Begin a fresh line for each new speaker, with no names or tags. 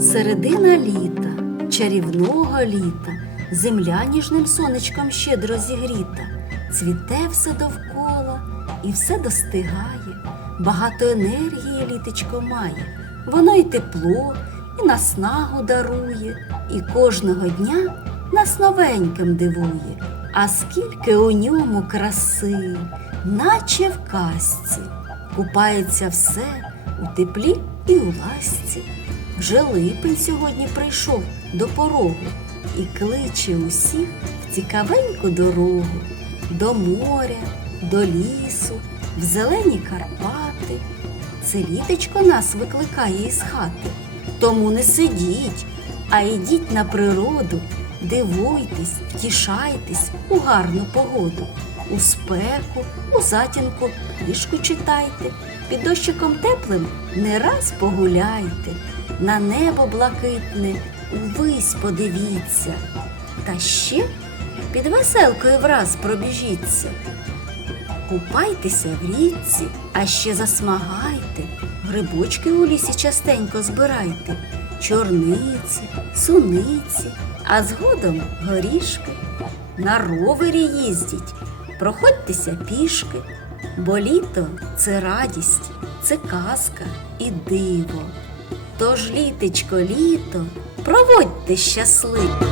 Середина літа, чарівного літа, земля ніжним сонечком щедро зігріта, цвіте все довкола і все достигає, багато енергії літечко має, воно й тепло, і наснагу дарує, і кожного дня нас новеньким дивує. А скільки у ньому краси, наче в казці, купається все у теплі і у ласці. Вже липень сьогодні прийшов до порогу і кличе усіх в цікавеньку дорогу до моря, до лісу, в зелені Карпати. Це літечко нас викликає із хати. Тому не сидіть, а йдіть на природу, дивуйтесь, втішайтесь у гарну погоду, у спеку, у затінку книжку читайте, під дощиком теплим не раз погуляйте, на небо блакитне увись подивіться, та ще під веселкою враз пробіжіться. Купайтеся в річці, а ще засмагайте, грибочки у лісі частенько збирайте, чорниці, суниці, а згодом горішки. На ровері їздіть, проходьтеся пішки, бо літо це радість, це казка і диво. Тож літечко, літо, проводьте щасливо.